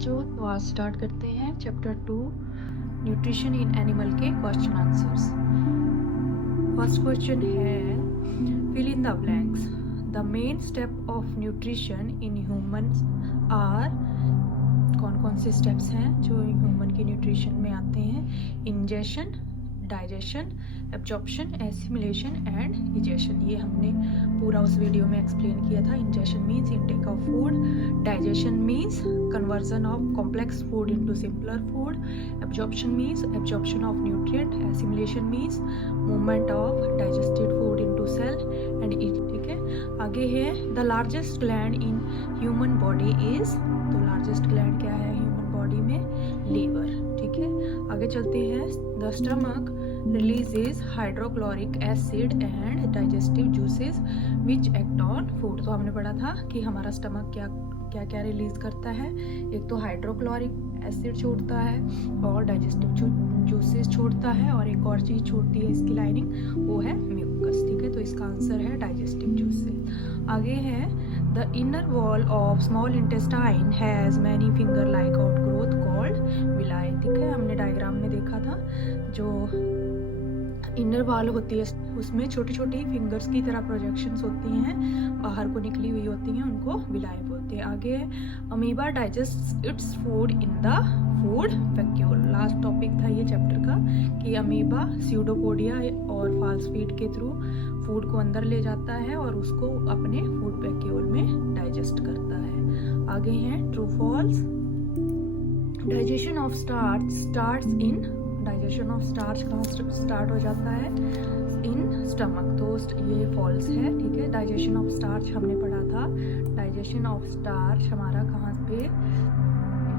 बच्चों, तो आज स्टार्ट करते हैं चैप्टर 2 न्यूट्रिशन इन एनिमल के क्वेश्चन आंसर्स। फर्स्ट क्वेश्चन है fill in the blanks. The main step of nutrition in humans are. कौन कौन से स्टेप्स हैं जो ह्यूमन के न्यूट्रिशन में आते हैं? Ingestion, digestion, absorption, assimilation and egestion. ये हमने पूरा उस वीडियो में एक्सप्लेन किया था। Ingestion means intake of food, digestion means conversion of complex food into simpler food, absorption means absorption of nutrient, assimilation means movement of digested food into cell and eat. ठीक है, आगे है the largest gland in human body is. तो largest gland क्या है human body में? Liver. ठीक है, आगे चलते हैं। The stomach releases hydrochloric acid and digestive juices which act on food। तो हमने पढ़ा था कि हमारा स्टमक क्या क्या क्या रिलीज करता है। एक तो हाइड्रोक्लोरिक एसिड छोड़ता है और डाइजेस्टिव जूसेस छोड़ता है, और एक और चीज़ छोड़ती है इसकी लाइनिंग, वो है म्यूकस। ठीक है, तो इसका आंसर है डाइजेस्टिव जूसेस। आगे है the inner wall of small intestine has many finger like outgrowth called villi. ठीक है, हमने डायग्राम में देखा था जो इनर वॉल होती है उसमें छोटी छोटी फिंगर्स की तरह प्रोजेक्शंस होती हैं, बाहर को निकली हुई होती हैं, उनको विलाई बोलते हैं। आगे amoeba digest its food in the food vacuole. Last topic था ये चैप्टर का कि अमीबा स्यूडोपोडिया और फाल्सफीड के थ्रू फूड को अंदर ले जाता है और उसको अपने फूड वैक्यूल में डाइजेस्ट करता है। आगे हैं true false. Digestion of starts in. Digestion of starch कहाँ स्टार्ट हो जाता है? In stomach. तो ये फॉल्स है। ठीक है, डाइजेशन ऑफ स्टार्च हमने पढ़ा था। डाइजेशन ऑफ स्टार्च हमारा कहाँ पे?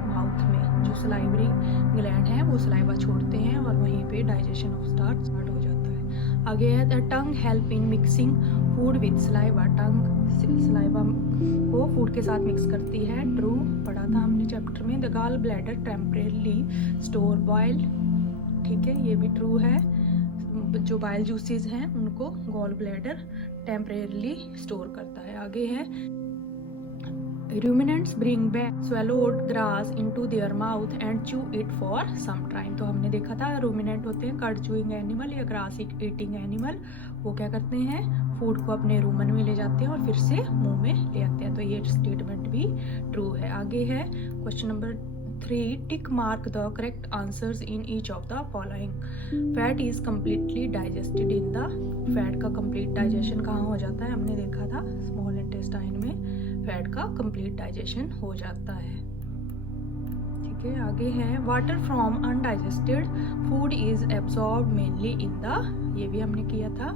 माउथ में। जो सलाइवरी ग्लैंड है वो सलाइवा छोड़ते हैं और वहीं पे डाइजेशन ऑफ स्टार्च स्टार्ट हो जाता है। आगे है the tongue help in mixing food with saliva. Tongue saliva को फूड के साथ मिक्स करती है। ट्रू पढ़ा था हमने चैप्टर में। The gall bladder temporarily store bile. ठीक है, ये भी ट्रू है। जो बाइल जूसेस हैं उनको गॉल ब्लैडर टेम्परेरली स्टोर करता है। आगे है ruminants bring back swallowed grass into their mouth and chew it for some time। तो हमने देखा था ruminant होते हैं कर्ड चूइंग एनिमल या ग्रास ईटिंग एनिमल। वो क्या करते हैं? फूड को अपने रूमन में ले जाते हैं और फिर से मुंह में ले आते हैं। तो ये स्टेटमेंट भी ट्रू है। आगे है question number 3, tick mark the correct answers in each of the following. Fat is completely digested in the. Fat का कंप्लीट डाइजेशन कहाँ हो जाता है? हमने देखा था स्मॉल इंटेस्टाइन में फैट का कंप्लीट डाइजेशन हो जाता है। ठीक है, आगे है water from undigested food is absorbed mainly in the. ये भी हमने किया था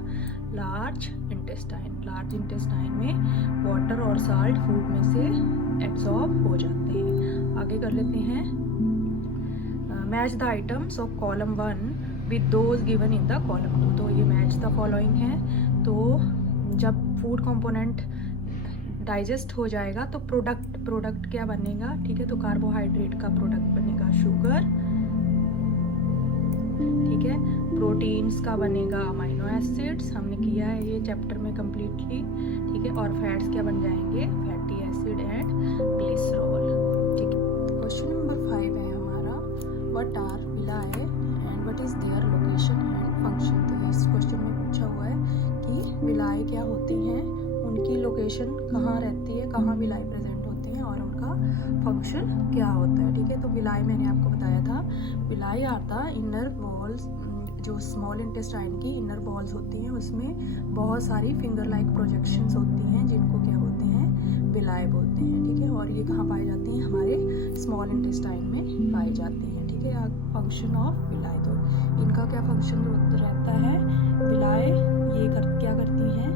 लार्ज इंटेस्टाइन। लार्ज इंटेस्टाइन में वाटर और साल्ट फूड में से एब्सॉर्ब हो जाते हैं। आगे कर लेते हैं match the items of column 1 with those given in the column 2। तो ये मैच द फॉलोइंग है। तो जब फूड कंपोनेंट डाइजेस्ट हो जाएगा तो प्रोडक्ट क्या बनेगा? ठीक है, तो कार्बोहाइड्रेट का प्रोडक्ट बनेगा शुगर। ठीक है, प्रोटीन्स का बनेगा अमाइनो एसिड्स। हमने किया है ये चैप्टर में कम्प्लीटली। ठीक है, और फैट्स क्या बन जाएंगे? Fatty acid and glycerol. ठीक है, क्वेश्चन नंबर 5 है हमारा what are villi and what is their location and function. तो इस क्वेश्चन में पूछा हुआ है कि विलाई क्या होती हैं, उनकी लोकेशन कहाँ रहती है, कहाँ विलाई प्रेजेंट होते हैं और उनका फंक्शन क्या होता है। ठीक है, तो विलाई मैंने आपको बताया था। Villi are the inner walls. जो स्मॉल इंटेस्टाइन की इनर वॉल्स होती हैं उसमें बहुत सारी फिंगर लाइक प्रोजेक्शंस होती हैं जिनको क्या होते हैं? विलाई बोलते हैं। ठीक है, और ये कहाँ पाई जाती हैं? हमारे स्मॉल इंटेस्टाइन में पाई जाती हैं। ठीक है, फंक्शन ऑफ विलाई। तो इनका क्या फंक्शन रहता है? विलाई क्या करती हैं?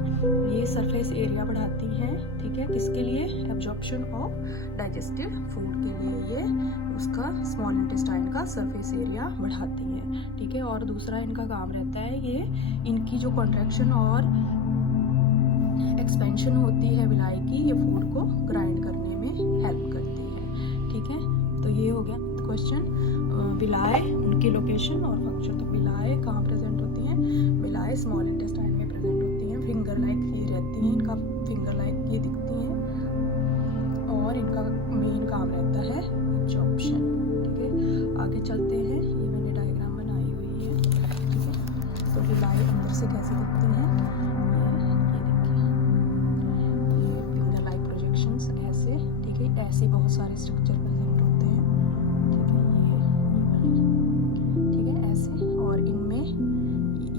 ये सरफेस एरिया बढ़ाती हैं। ठीक है, किसके लिए? एब्जॉर्प्शन ऑफ डाइजेस्टिव फूड के लिए ये उसका स्मॉल इंटेस्टाइन का सरफेस एरिया बढ़ाती हैं। ठीक है, और दूसरा इनका काम रहता है ये इनकी जो कॉन्ट्रैक्शन और एक्सपेंशन होती है विलाई की, ये फूड को ग्राइंड करने में हेल्प करती है। ठीक है, तो ये हो गया क्वेश्चन। विलाई उनकी लोकेशन और फंक्शन। तो विलाई कहाँ प्रेजेंट होती हैं? विलाई स्मॉल इंटेस्टाइन में प्रेजेंट होती हैं। फिंगर लाइक ये रहती हैं, इनका फिंगर लाइक ये दिखती हैं और इनका मेन काम रहता है एब्जॉर्प्शन। ठीक है, आगे चलते हैं। ये मैंने डायग्राम बनाई हुई है। ठीक है, तो विलाई अंदर से कैसे दिखती हैं, ये देखिए, ये फिंगर लाइक प्रोजेक्शंस ऐसे। ठीक है, ऐसे बहुत सारे स्ट्रक्चर प्रेजेंट होते हैं। ठीक है, ये वाले, ठीक है, ऐसे। और इनमें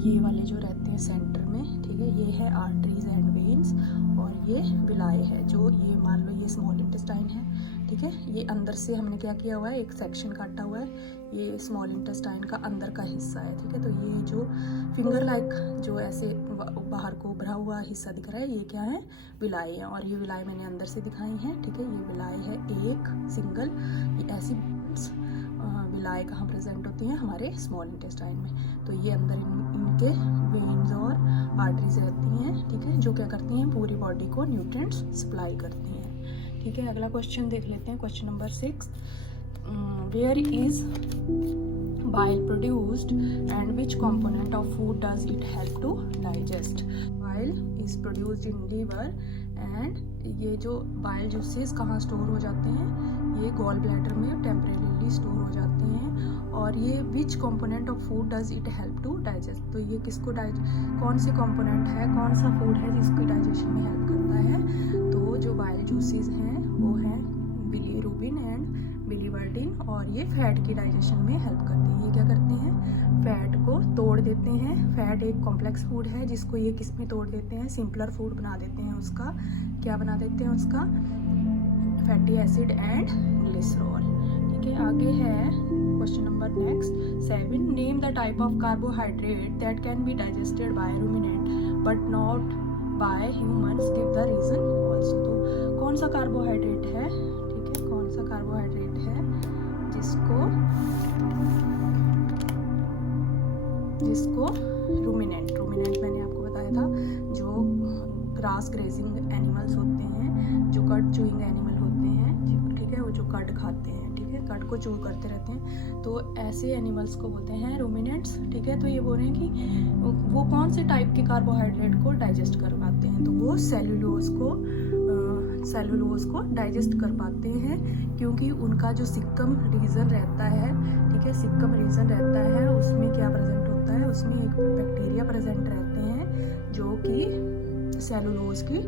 ये वाले जो रहते हैं सेंटर में, ठीक है, ये है आर्टरीज एंड वेन्स, और ये विलाई है। जो ये मान लो ये स्मॉल इंटेस्टाइन है। ठीक है, ये अंदर से हमने क्या किया हुआ है, एक सेक्शन काटा हुआ है, ये स्मॉल इंटेस्टाइन का अंदर का हिस्सा है। ठीक है, तो ये जो फिंगर लाइक जो ऐसे बाहर को उभरा हुआ हिस्सा दिख रहा है, ये क्या है, विलाई है। और ये विलाई मैंने अंदर से दिखाई है। ठीक है, ये विलाई है एक सिंगल। ये ऐसी विलाई कहाँ प्रेजेंट होती हैं, हमारे स्मॉल इंटेस्टाइन में। तो ये अंदर इनके वेन्स और आर्टरीज रहती हैं। ठीक है, जो क्या करती हैं, पूरी बॉडी को न्यूट्रिएंट्स सप्लाई करती हैं। ठीक है, अगला क्वेश्चन देख लेते हैं, question number 6। Where is bile produced and which component of food does it help to digest? Bile is produced in liver and ये जो bile juices कहाँ स्टोर हो जाते हैं, ये गॉल ब्लैडर में टेम्परेरीली स्टोर हो जाते हैं। और ये which component of food does it help to digest? तो ये किसको कौन सी component है, कौन सा फूड है जिसको डाइजेशन में हेल्प करता है? तो जो bile juices हैं वो हैं बिलीरुबिन एंड बिलीवर्डिन, और ये फैट की डाइजेशन में हेल्प करते हैं। ये क्या करते हैं, फैट को तोड़ देते हैं। फैट एक कॉम्प्लेक्स फूड है जिसको ये किस में तोड़ देते हैं, सिंपलर फूड बना देते हैं। उसका क्या बना देते हैं, उसका फैटी एसिड एंड ग्लिसरॉल। ठीक है, आगे है question number next 7। Name the type of carbohydrate that can be digested by ruminant but not by humans, give the reason also. तो कौन सा कार्बोहाइड्रेट है, ठीक है, कौन सा कार्बोहाइड्रेट है जिसको रूमिनेंट मैंने आपको बताया था, जो ग्रास ग्रेजिंग एनिमल्स होते हैं, जो कड चूइंग एनिमल होते हैं। ठीक है, वो जो कड खाते हैं, ठीक है, कड को चू करते रहते हैं, तो ऐसे एनिमल्स को बोलते हैं रूमिनेंट्स। ठीक है, तो ये बोल रहे हैं कि वो कौन से टाइप के कार्बोहाइड्रेट को डाइजेस्ट कर पाते हैं, तो वो सेलुलोज को डाइजेस्ट कर पाते हैं, क्योंकि उनका जो सिक्कम रीजन रहता है, ठीक है, सिक्कम रीजन रहता है, उसमें क्या प्रेजेंट होता है, उसमें एक बैक्टीरिया प्रेजेंट रहते हैं जो कि सेलुलोज की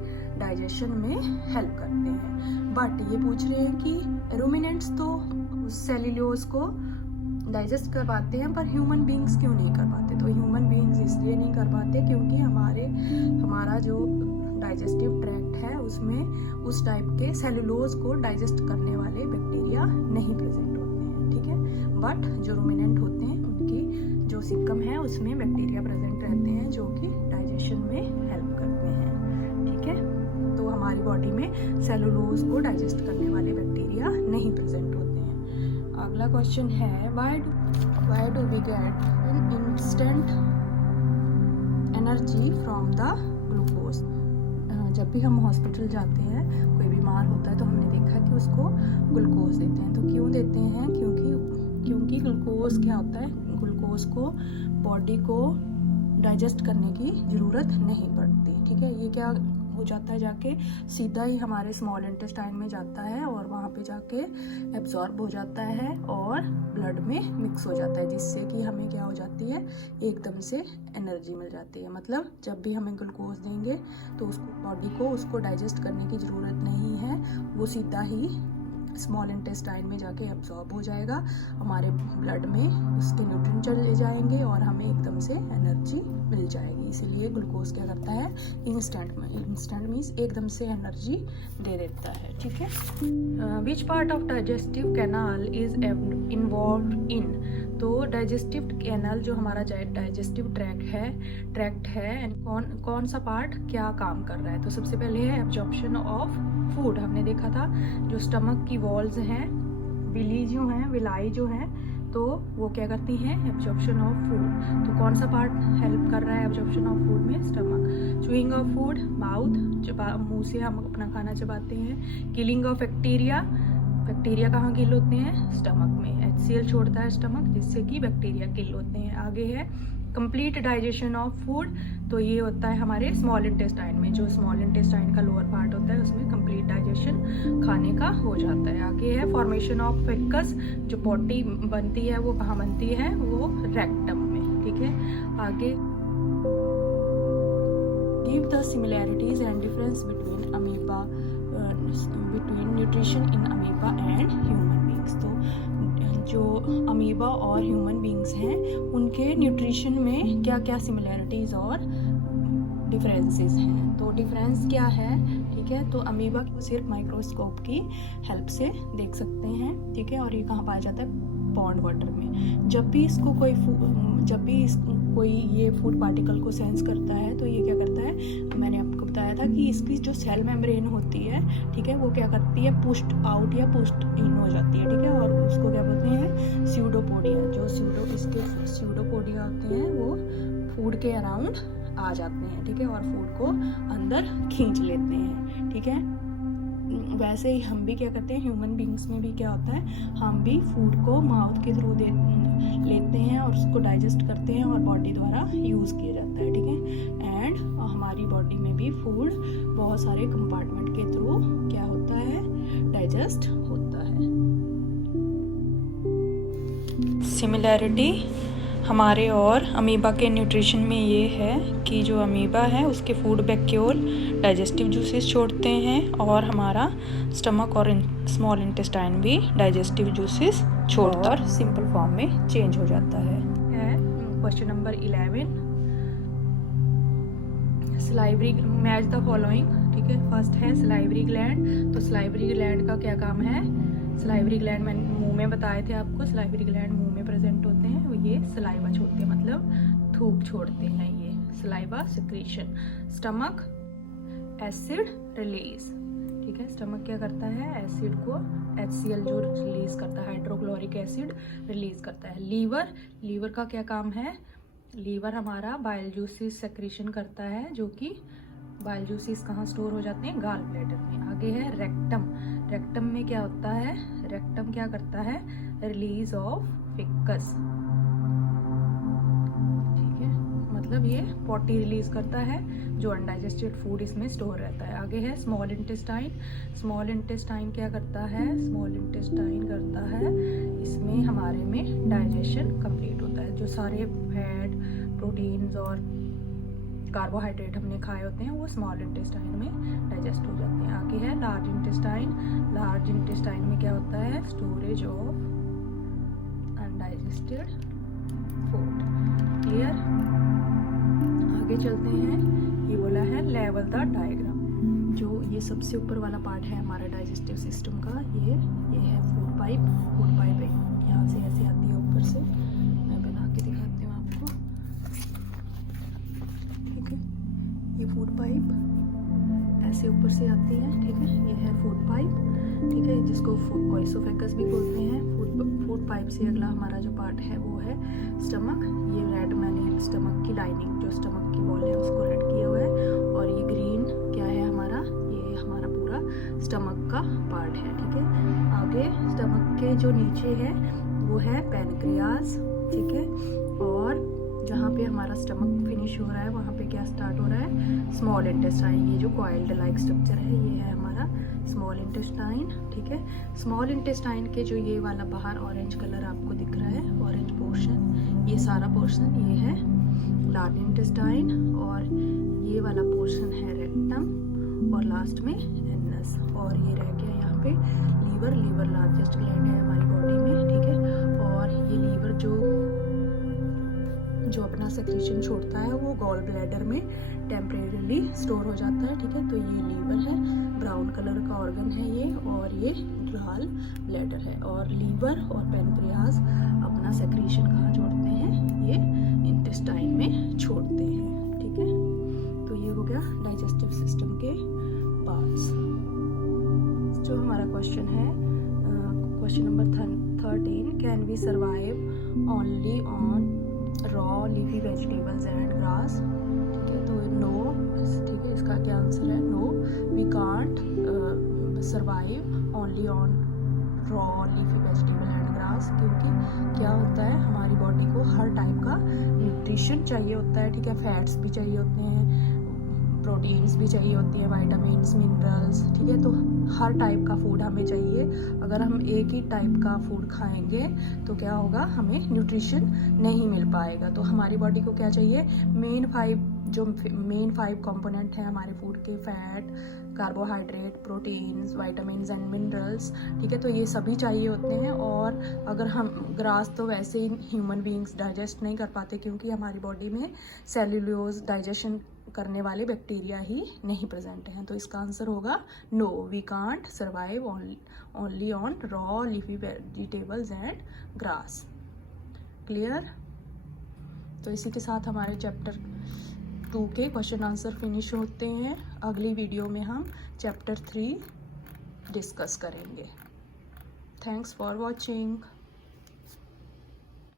डाइजेशन में हेल्प करते हैं। बट ये पूछ रहे हैं कि रूमिनेंट्स तो उस सेलुलोज को डाइजेस्ट कर पाते हैं, पर ह्यूमन बींग्स क्यों नहीं कर पाते? तो ह्यूमन बींग्स इसलिए नहीं कर पाते क्योंकि हमारा जो डाइजेस्टिव ट्रैक्ट है उसमें उस टाइप के सेलुलोज को डाइजेस्ट करने वाले बैक्टीरिया नहीं प्रेजेंट होते हैं। ठीक है, बट जो रूमिनेंट होते हैं उनकी जो सिक्कम है उसमें बैक्टीरिया प्रेजेंट रहते हैं जो कि डाइजेशन में हेल्प करते हैं। ठीक है, तो हमारी बॉडी में सेलुलोज को डाइजेस्ट करने वाले बैक्टीरिया नहीं प्रेजेंट होते हैं। अगला क्वेश्चन है why do we get an instant energy from the glucose? जब भी हम हॉस्पिटल जाते हैं, कोई बीमार होता है, तो हमने देखा कि उसको ग्लूकोज देते हैं। तो क्यों देते हैं, क्योंकि ग्लूकोज क्या होता है, ग्लूकोज को बॉडी को डाइजेस्ट करने की ज़रूरत नहीं पड़ती। ठीक है, ये क्या हो जाता है, जाके सीधा ही हमारे स्मॉल इंटेस्टाइन में जाता है और वहाँ पे जाके एब्जॉर्ब हो जाता है और ब्लड में मिक्स हो जाता है, जिससे कि हमें क्या हो जाती है, एकदम से एनर्जी मिल जाती है। मतलब जब भी हमें ग्लूकोज देंगे तो उसको बॉडी को उसको डाइजेस्ट करने की ज़रूरत नहीं है, वो सीधा ही स्मॉल इंटेस्टाइन में जाके एब्जॉर्ब हो जाएगा, हमारे ब्लड में उसके न्यूट्रिएंट चले जाएंगे और हमें एकदम से एनर्जी मिल जाएगी। इसीलिए ग्लूकोज क्या करता है, इंस्टेंट मीन्स एकदम से एनर्जी दे देता है। ठीक है, which part of digestive canal is involve in? तो डाइजेस्टिव कैनाल जो हमारा डाइजेस्टिव ट्रैक्ट है कौन सा पार्ट क्या काम कर रहा है? तो सबसे पहले है एब्जॉर्प्शन ऑफ फूड। हमने देखा था जो स्टमक की वॉल्स हैं, विलाई जो है, तो वो क्या करती हैं, एब्जॉर्प्शन ऑफ फूड। तो कौन सा पार्ट हेल्प कर रहा है एब्जॉर्प्शन ऑफ फूड में? Stomach. Chewing of food, mouth, मुंह से हम अपना खाना चबाते हैं। किलिंग ऑफ बैक्टीरिया कहाँ किल होते हैं? स्टमक में। HCl छोड़ता है स्टमक, जिससे कि बैक्टीरिया किल होते हैं। आगे है कंप्लीट डाइजेशन ऑफ फूड, तो ये होता है हमारे स्मॉल इंटेस्टाइन में। जो स्मॉल इंटेस्टाइन का लोअर पार्ट होता है उसमें कंप्लीट डाइजेशन खाने का हो जाता है। आगे है फॉर्मेशन ऑफ फिकस, जो पोटी बनती है वो कहाँ बनती है, वो रेक्टम में, ठीक है। आगे give the similarities and difference between amoeba, between nutrition in amoeba and human beings. तो जो अमीबा और ह्यूमन बींग्स हैं उनके न्यूट्रिशन में क्या क्या सिमिलैरिटीज़ और डिफरेंसेस हैं। तो डिफरेंस क्या है, ठीक है। तो अमीबा को सिर्फ माइक्रोस्कोप की हेल्प से देख सकते हैं, ठीक है। और ये कहाँ पाया जाता है, पॉन्ड वाटर में। जब भी इसको कोई ये फूड पार्टिकल को सेंस करता है तो ये क्या करता है, मैंने आपको बताया था कि इसकी जो सेल मेम्ब्रेन होती है, ठीक है, वो क्या करती है, पुश्ड आउट या पुश्ड इन हो जाती है, ठीक है। और उसको क्या बोलते हैं, स्यूडोपोडिया। जो इसके स्यूडोपोडिया होते हैं वो फूड के अराउंड आ जाते हैं, ठीक है, और फूड को अंदर खींच लेते हैं, ठीक है। वैसे ही हम भी क्या करते हैं, ह्यूमन बींग्स में भी क्या होता है, हम भी फूड को माउथ के थ्रू लेते हैं और उसको डाइजेस्ट करते हैं और बॉडी द्वारा यूज़ किया जाता है, ठीक है। एंड हमारी बॉडी में भी फूड बहुत सारे कंपार्टमेंट के थ्रू क्या होता है, डाइजेस्ट होता है। सिमिलैरिटी हमारे और अमीबा के न्यूट्रिशन में ये है कि जो अमीबा है उसके फूड वैक्यूल डाइजेस्टिव जूसेस छोड़ते हैं और हमारा स्टमक और स्मॉल इंटेस्टाइन भी डाइजेस्टिव जूसेस छोड़ता है और सिंपल फॉर्म में चेंज हो जाता है। Question number 11, salivary match the following, ठीक है। फर्स्ट है सलाइवरी ग्लैंड। तो सलाइवरी ग्लैंड का क्या काम है, सलाइवरी ग्लैंड मैंने मुंह में बताए थे आपको, सलाइवरी ग्लैंड मुंह में प्रेजेंट होते हैं, वो ये सलाइवा छोड़ते हैं, मतलब थूक छोड़ते हैं, ये saliva secretion. Stomach acid release, ठीक है। स्टमक क्या करता है, एसिड को HCl जो रिलीज करता है, हाइड्रोक्लोरिक एसिड रिलीज करता है। लीवर का क्या काम है, लीवर हमारा बाइल जूसेस सेक्रेशन करता है, जो कि बाइल जूसेस कहाँ स्टोर हो जाते हैं, गाल ब्लैडर में। आगे है रेक्टम में क्या होता है, रेक्टम क्या करता है, रिलीज ऑफ फिकस, ठीक है, मतलब ये पोटी रिलीज करता है, जो अनडाइजेस्टेड फूड इसमें स्टोर रहता है। आगे है स्मॉल इंटेस्टाइन क्या करता है, स्मॉल इंटेस्टाइन करता है, इसमें हमारे में डाइजेशन कंप्लीट होता है। जो सारे फैट, प्रोटीन्स और कार्बोहाइड्रेट हमने खाए होते हैं वो स्मॉल इंटेस्टाइन में डाइजेस्ट हो जाते हैं। आगे है लार्ज इंटेस्टाइन में क्या होता है, storage of undigested food. Clear, आगे चलते हैं। ये बोला है लेवल द डायग्राम। जो ये सबसे ऊपर वाला पार्ट है हमारा डाइजेस्टिव सिस्टम का, ये है फूड पाइप यहाँ से ऐसे आती है ऊपर से, मैं बना के दिखाती हूँ आपको, ठीक है। ये फूड पाइप ऐसे ऊपर से आती है, ठीक है, ये है फूड पाइप, ठीक है, जिसको ओएसोफेगस भी बोलते हैं। फूड पाइप से अगला हमारा जो पार्ट है वो है स्टमक। ये रेड मैंने स्टमक की लाइनिंग, जो स्टमक की वॉल है उसको रेड किया हुआ है, और ये ग्रीन क्या है हमारा, ये हमारा पूरा स्टमक का पार्ट है, ठीक है। आगे स्टमक के जो नीचे है वो है पैनक्रियाज, ठीक है, और जहाँ पे हमारा स्टमक फिनिश हो रहा है वहाँ पे क्या स्टार्ट हो रहा है, स्मॉल इंटेस्टाइन। ये जो कॉइल्ड लाइक स्ट्रक्चर है ये है हमारा स्मॉल इंटेस्टाइन, ठीक है। स्मॉल इंटेस्टाइन के जो ये वाला बाहर ऑरेंज कलर आपको दिख रहा है, ऑरेंज पोर्शन, ये सारा पोर्शन ये है लार्ज इंटेस्टाइन, और ये वाला पोर्शन है रेक्टम, और लास्ट में एनस, और ये रह गया यहाँ पे लीवर लार्जेस्ट ग्लैंड है हमारी बॉडी में, ठीक है। और ये लीवर जो अपना सेक्रेशन छोड़ता है वो गॉल ब्लैडर में टेम्परेरीली स्टोर हो जाता है, ठीक है। तो ये लीवर है, ब्राउन कलर का ऑर्गन है ये, और ये गॉल ब्लैडर है। और लीवर और पैनक्रियाज अपना सेक्रेशन कहाँ छोड़ते हैं, ये इंटेस्टाइन में छोड़ते हैं, ठीक है। तो ये हो गया डाइजेस्टिव सिस्टम के पार्ट्स। जो हमारा क्वेश्चन है, question number 13, can we survive only on raw leafy vegetables and grass, ठीक है। तो नो, ठीक है, इसका क्या आंसर है, no we can't survive only on raw leafy vegetable and grass. Minerals, क्योंकि क्या होता है हमारी बॉडी को हर टाइप का न्यूट्रिशन चाहिए होता है, ठीक है। फैट्स भी चाहिए होते हैं, प्रोटीन्स भी चाहिए होती है, विटामिन्स, मिनरल्स, ठीक है। तो हर टाइप का फूड हमें चाहिए। अगर हम एक ही टाइप का फूड खाएंगे तो क्या होगा, हमें न्यूट्रिशन नहीं मिल पाएगा। तो हमारी बॉडी को क्या चाहिए, मेन फाइव कंपोनेंट हैं हमारे फूड के, fat, carbohydrate, proteins, vitamins and minerals, ठीक है। तो ये सभी चाहिए होते हैं। और अगर हम ग्रास तो वैसे ही ह्यूमन बीइंग्स डाइजेस्ट नहीं कर पाते, क्योंकि हमारी बॉडी में सेल्यूलोज डाइजेशन करने वाले बैक्टीरिया ही नहीं प्रेजेंट हैं। तो इसका आंसर होगा no, we can't survive only on raw leafy vegetables and grass. Clear? तो इसी के साथ हमारे चैप्टर 2 के क्वेश्चन आंसर फिनिश होते हैं। अगली वीडियो में हम चैप्टर 3 डिस्कस करेंगे। Thanks for watching.